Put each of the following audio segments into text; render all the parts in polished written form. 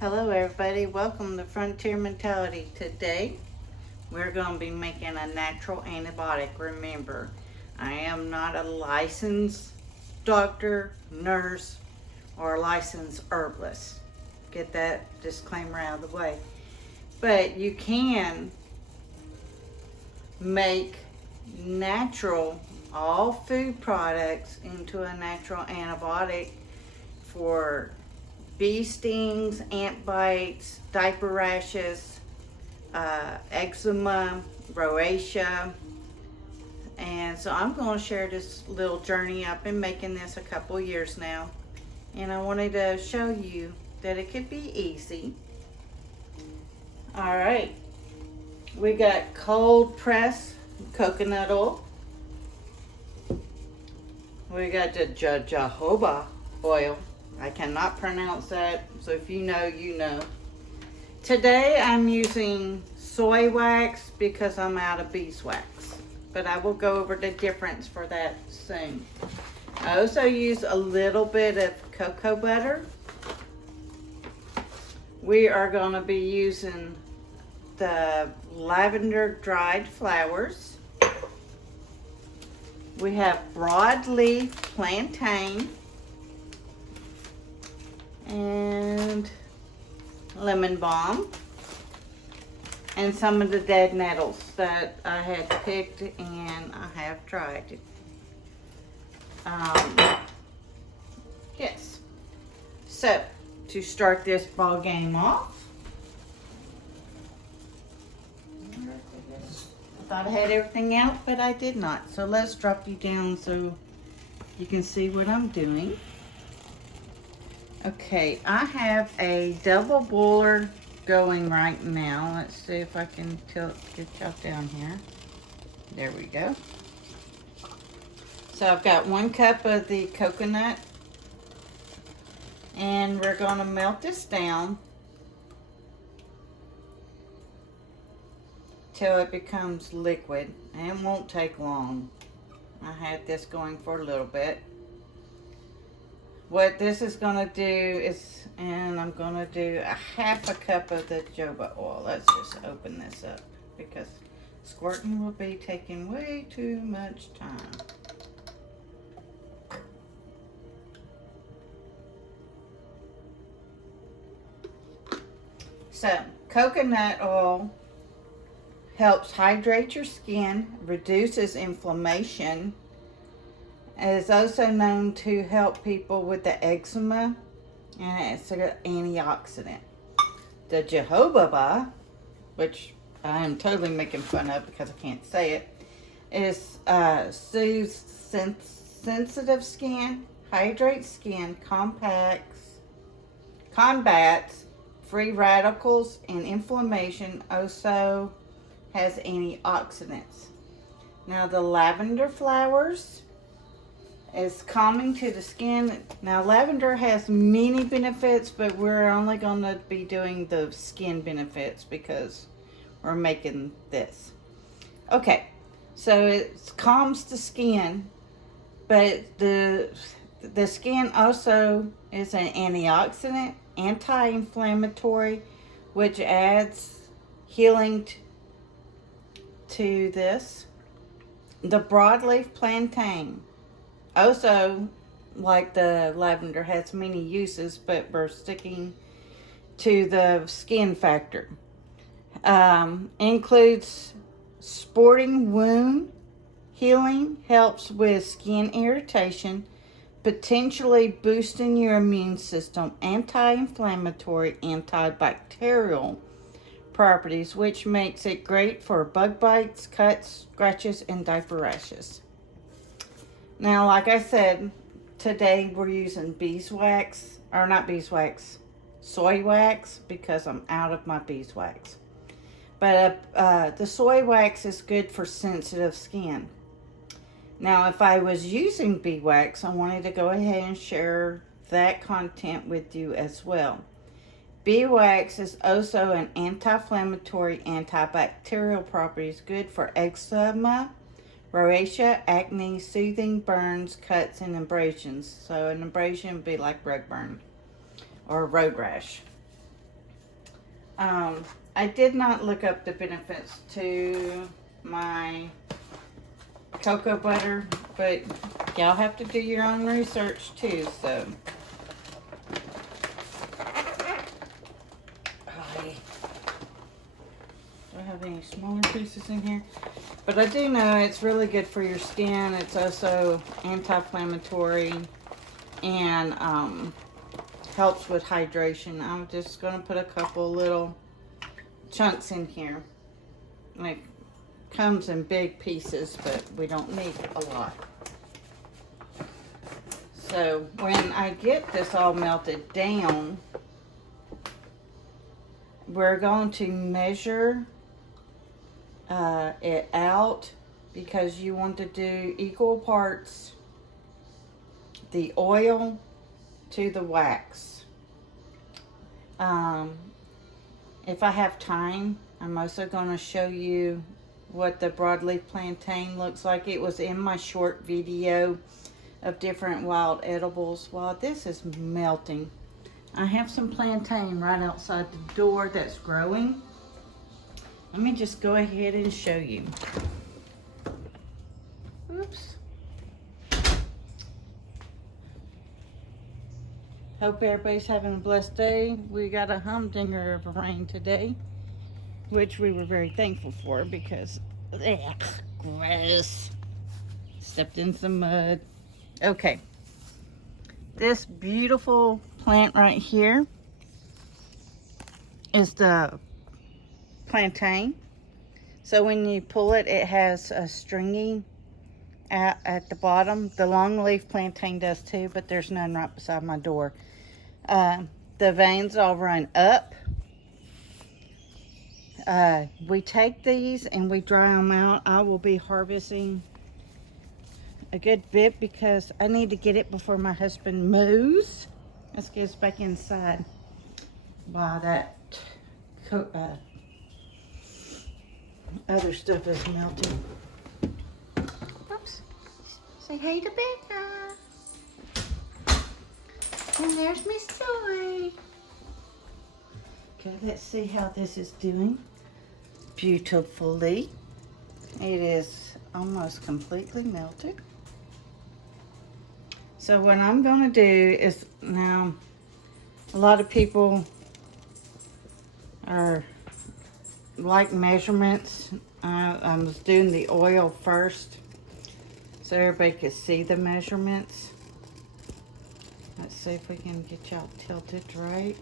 Hello everybody, welcome to Frontier Mentality. Today we're going to be making a natural antibiotic. Remember, I am not a licensed doctor, nurse, or licensed herbalist. Get that disclaimer out of the way. But you can make natural, all food products into a natural antibiotic for bee stings, ant bites, diaper rashes, eczema, rosacea. And so I'm going to share this little journey. I've been making this a couple years now. And I wanted to show you that it could be easy. All right. We got cold pressed coconut oil. We got the jojoba oil. I cannot pronounce that, so if you know, you know. Today I'm using soy wax because I'm out of beeswax, but I will go over the difference for that soon. I also use a little bit of cocoa butter. We are going to be using the lavender dried flowers. We have broadleaf plantain and lemon balm and some of the dead nettles that I had picked and I have tried. Yes. So to start this ball game off, I thought I had everything out, but I did not. So let's drop you down so you can see what I'm doing. Okay, I have a double boiler going right now. Let's see if I can get y'all down here. There we go. So I've got 1 cup of the coconut, and we're going to melt this down till it becomes liquid, and it won't take long. I had this going for a little bit. What this is going to do is, and I'm going to do a 1/2 cup of the jojoba oil. Let's just open this up because squirting will be taking way too much time. So, coconut oil helps hydrate your skin, reduces inflammation. It is also known to help people with the eczema, and it's an antioxidant. The jojoba, which I am totally making fun of because I can't say it, is soothes sensitive skin, hydrates skin, combats free radicals and inflammation, also has antioxidants. Now the lavender flowers is calming to the skin. Now lavender has many benefits, but we're only going to be doing the skin benefits because we're making this. Okay, so it calms the skin, but the skin also is an antioxidant, anti-inflammatory, which adds healing to this. The broadleaf plantain, also, like the lavender, has many uses, but we're sticking to the skin factor. Includes sporting wound healing, helps with skin irritation, potentially boosting your immune system, anti-inflammatory, antibacterial properties, which makes it great for bug bites, cuts, scratches, and diaper rashes. Now, like I said, today we're using beeswax, or not beeswax, soy wax, because I'm out of my beeswax. But the soy wax is good for sensitive skin. Now, if I was using bee wax, I wanted to go ahead and share that content with you as well. Beeswax is also an anti-inflammatory, antibacterial properties, good for eczema, rosacea, acne, soothing burns, cuts, and abrasions. So an abrasion would be like rug burn or road rash. I did not look up the benefits to my cocoa butter, but y'all have to do your own research too, so. Do I have any smaller pieces in here? But I do know it's really good for your skin. It's also anti-inflammatory and helps with hydration. I'm just going to put a couple little chunks in here. It comes in big pieces, but we don't need a lot. So when I get this all melted down, we're going to measure it out, because you want to do equal parts the oil to the wax. If I have time, I'm also going to show you what the broadleaf plantain looks like. It was in my short video of different wild edibles. While this is melting, I have some plantain right outside the door that's growing. Let me just go ahead and show you. Oops. Hope everybody's having a blessed day. We got a humdinger of rain today, which we were very thankful for, because, gross. Stepped in some mud. Okay. This beautiful plant right here is the plantain. So when you pull it, it has a stringy at the bottom. The long leaf plantain does too, but there's none right beside my door. The veins all run up. We take these and we dry them out. I will be harvesting a good bit because I need to get it before my husband moves. Let's get us back inside while that other stuff is melting. Oops. Say hey to Becca. And there's Miss Joy. Okay, let's see how this is doing. Beautifully. It is almost completely melted. So what I'm going to do is, now a lot of people are like measurements. I was doing the oil first so everybody could see the measurements. Let's see if we can get y'all tilted right.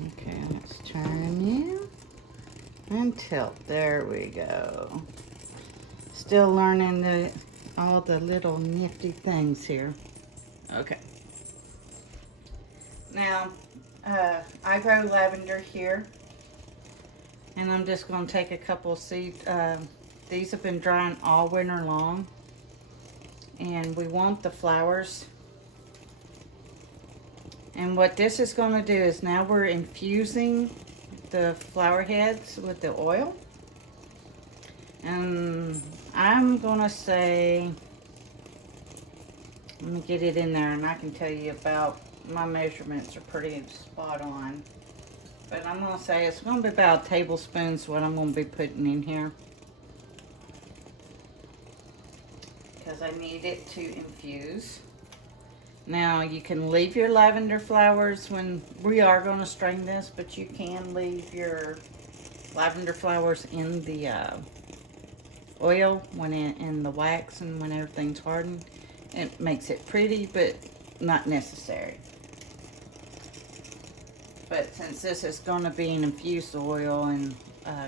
Okay, let's turn you and tilt. There we go. Still learning all the little nifty things here. Okay. Now, I grow lavender here, and I'm just going to take a couple seeds. These have been drying all winter long, and we want the flowers. And what this is going to do is, now we're infusing the flower heads with the oil. And I'm going to say, let me get it in there and I can tell you about, my measurements are pretty spot on. But I'm going to say it's going to be about a tablespoon is what I'm going to be putting in here, because I need it to infuse. Now you can leave your lavender flowers when we are going to strain this, but you can leave your lavender flowers in the oil when in the wax and when everything's hardened. It makes it pretty, but not necessary. But since this is going to be an infused oil and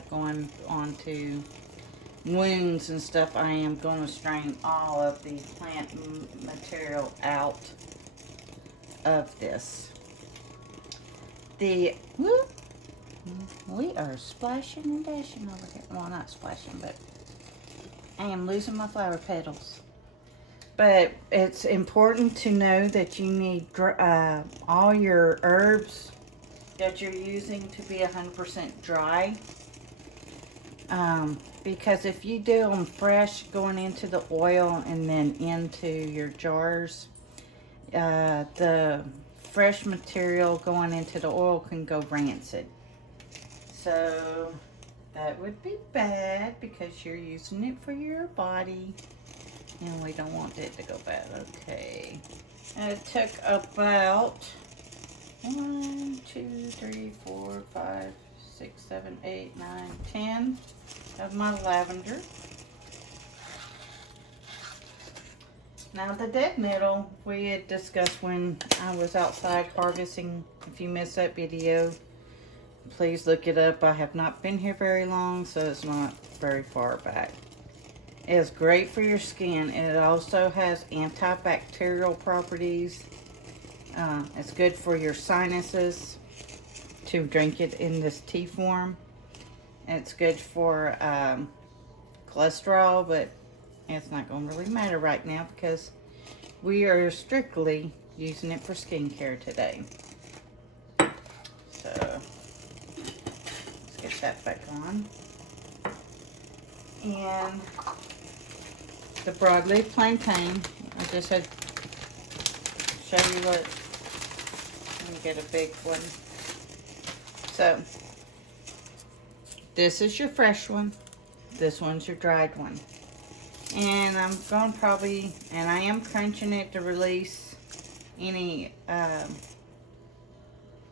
going on to wounds and stuff, I am going to strain all of the plant material out of this. We are splashing and dashing over here. Well, not splashing, but I am losing my flower petals. But it's important to know that you need all your herbs that you're using to be 100% dry. Because if you do them fresh going into the oil and then into your jars, the fresh material going into the oil can go rancid. So that would be bad because you're using it for your body and we don't want it to go bad. Okay. And it took about 1, 2, 3, 4, 5, 6, 7, 8, 9, 10 of my lavender. Now the dead nettle we had discussed when I was outside harvesting. If you missed that video, please look it up. I have not been here very long, so it's not very far back. It is great for your skin. It also has antibacterial properties. It's good for your sinuses to drink it in this tea form. It's good for cholesterol, but it's not going to really matter right now because we are strictly using it for skincare today. So let's get that back on. And the broadleaf plantain, I just had show you what. Let me get a big one. So this is your fresh one. This one's your dried one. And I'm going to probably, and I am crunching it to release any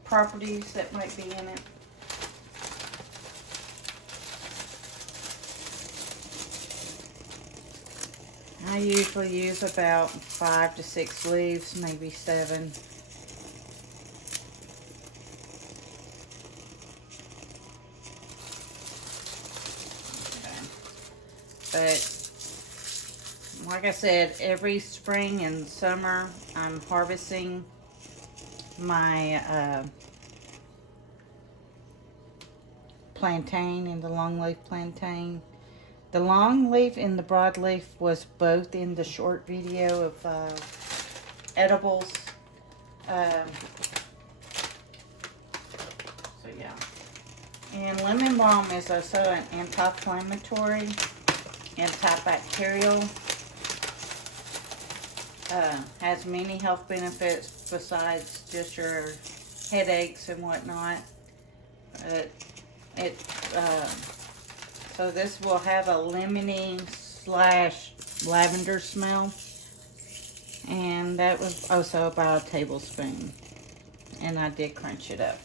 properties that might be in it. I usually use about 5 to 6 leaves, maybe 7. Okay. But like I said, every spring and summer I'm harvesting my plantain and the longleaf plantain. The longleaf and the broadleaf was both in the short video of edibles. So yeah. And lemon balm is also an anti-inflammatory, antibacterial. Has many health benefits besides just your headaches and whatnot. So this will have a lemony / lavender smell. And that was also about a tablespoon. And I did crunch it up.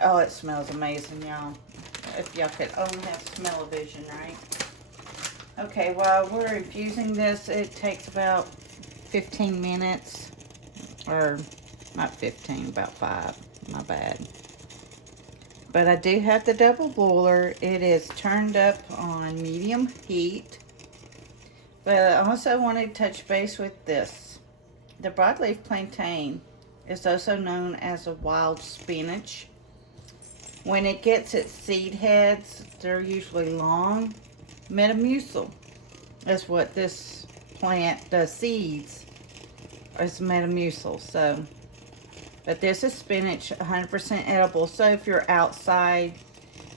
Oh, it smells amazing, y'all. If y'all could only have smell-o-vision, right? Okay, while we're infusing this, it takes about 15 minutes. Or not 15, about 5. My bad. But I do have the double boiler. It is turned up on medium heat. But I also want to touch base with this. The broadleaf plantain is also known as a wild spinach. When it gets its seed heads, they're usually long. Metamucil is what this plant does. Seeds is Metamucil. So, but this is spinach, 100% edible. So if you're outside,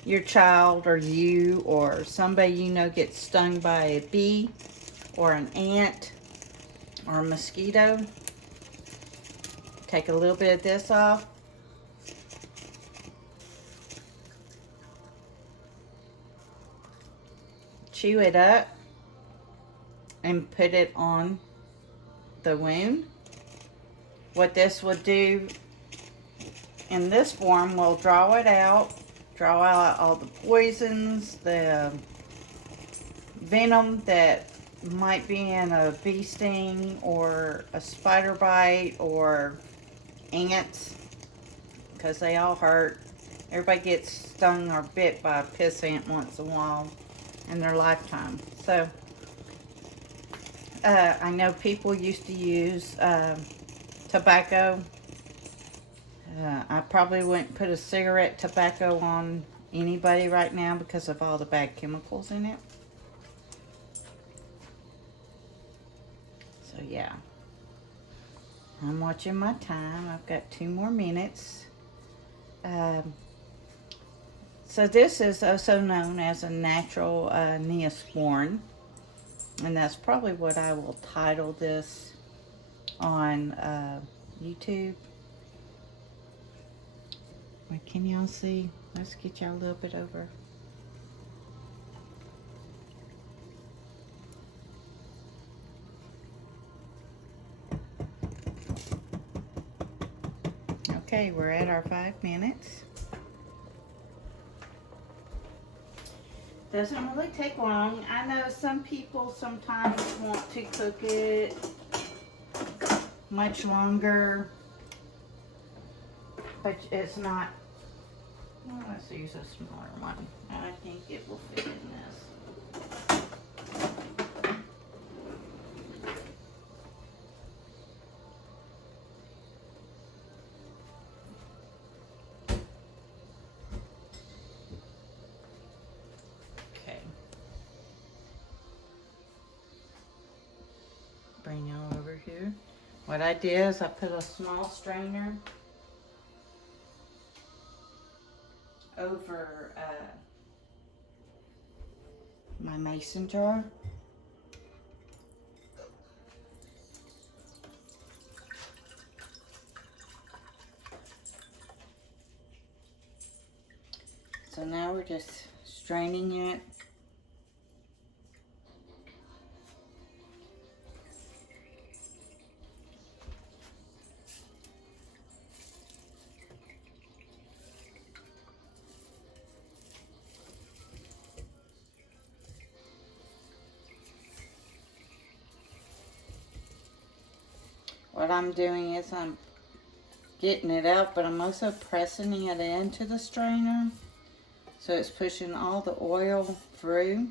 your child or you or somebody you know gets stung by a bee or an ant or a mosquito, take a little bit of this off. Chew it up and put it on the wound. What this will do in this form will draw out all the poisons, the venom that might be in a bee sting or a spider bite or ants, because they all hurt. Everybody gets stung or bit by a piss ant once in a while in their lifetime. So I know people used to use tobacco. I probably wouldn't put a cigarette tobacco on anybody right now because of all the bad chemicals in it. So yeah, I'm watching my time. I've got 2 more minutes. So this is also known as a natural Neosporin, and that's probably what I will title this on YouTube. Wait, can y'all see? Let's get y'all a little bit over. Okay, we're at our 5 minutes. Doesn't really take long. I know some people sometimes want to cook it much longer, but it's not. Well, let's use a smaller one. I think it will fit in this. Okay. Bring y'all over here. What I did is I put a small strainer over my mason jar. So now we're just straining it. What I'm doing is I'm getting it out, but I'm also pressing it into the strainer. So it's pushing all the oil through.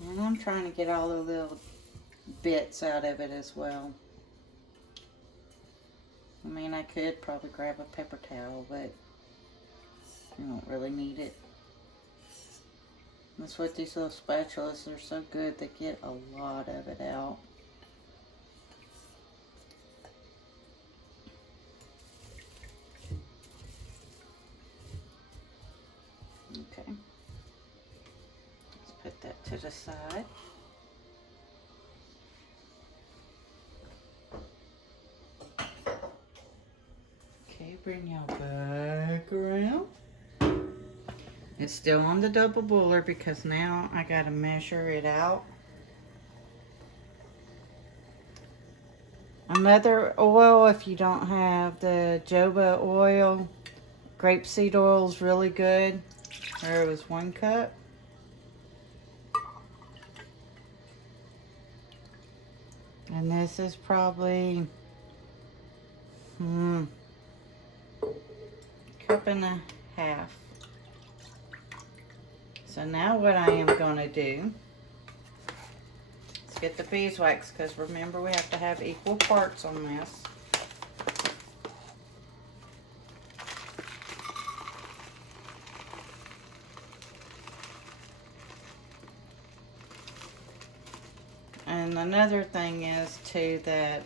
And I'm trying to get all the little bits out of it as well. I mean, I could probably grab a paper towel, but you don't really need it. That's what these little spatulas are so good. They get a lot of it out. Okay. Let's put that to the side. Okay, bring y'all back around. It's still on the double buller because now I gotta measure it out. Another oil, if you don't have the jojoba oil, grapeseed oil is really good. There was 1 cup. And this is probably cup and a half. So now what I am going to do is get the beeswax, because remember we have to have equal parts on this. And another thing is too that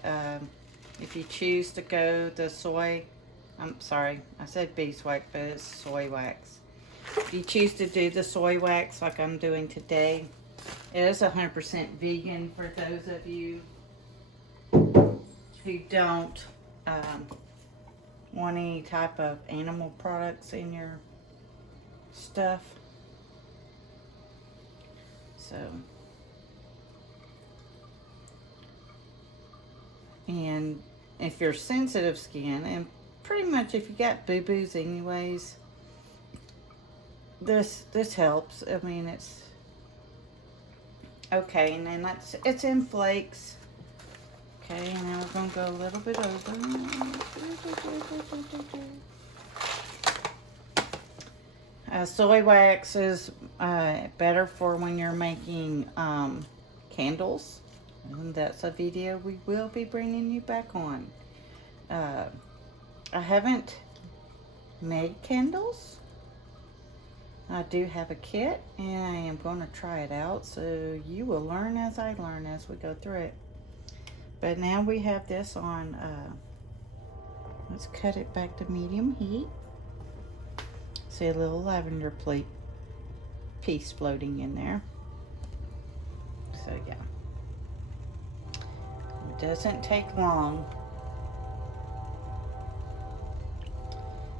if you choose to go the soy, I'm sorry, I said beeswax, but it's soy wax. If you choose to do the soy wax like I'm doing today, it is 100% vegan for those of you who don't want any type of animal products in your stuff. So, and if you're sensitive skin, and pretty much if you got boo-boos anyways, this helps. I mean, it's okay. And then it's in flakes. Okay, and now we're gonna go a little bit over. Soy wax is better for when you're making candles. And that's a video we will be bringing you back on. I haven't made candles. I do have a kit, and I am going to try it out, so you will learn as I learn as we go through it. But now we have this on, let's cut it back to medium heat. See a little lavender piece floating in there. So yeah, it doesn't take long.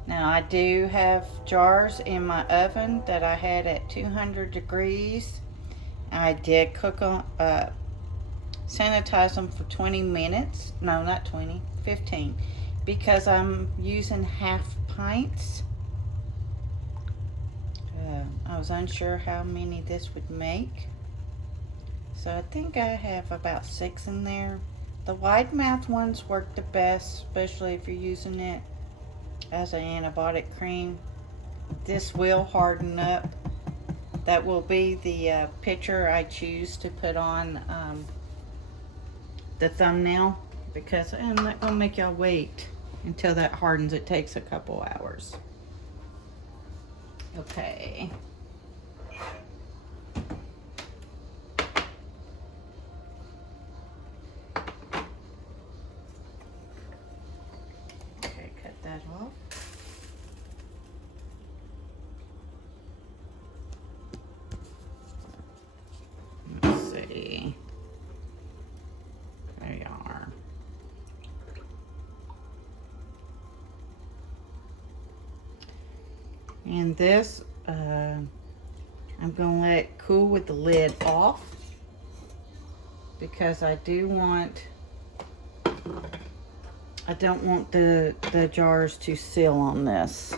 Now I do have jars in my oven that I had at 200 degrees. I did cook them, sanitize them for 20 minutes. No, not 20, 15. Because I'm using half pints. I was unsure how many this would make. So I think I have about 6 in there. The wide mouth ones work the best, especially if you're using it as an antibiotic cream. This will harden up. That will be the picture I choose to put on the thumbnail, because I'm not going to make y'all wait until that hardens. It takes a couple hours. Okay. Okay, cut that off. Let's see. There you are. And this, I'm going to let it cool with the lid off, because I don't want the jars to seal on this.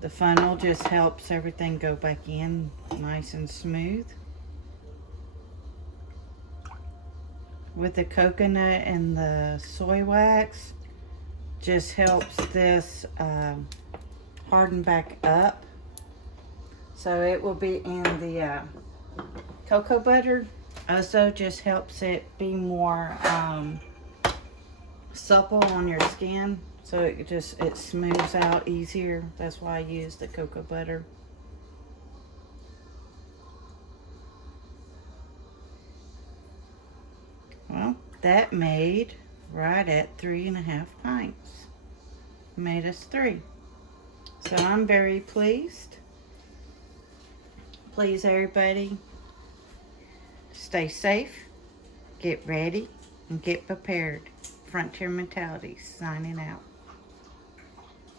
The funnel just helps everything go back in nice and smooth. With the coconut and the soy wax, just helps this harden back up. So it will be in the cocoa butter. Also just helps it be more supple on your skin. So it smooths out easier. That's why I use the cocoa butter. Well, that made right at 3.5 pints. Made us 3. So I'm very pleased. Please, everybody, stay safe, get ready, and get prepared. Frontier Mentality signing out.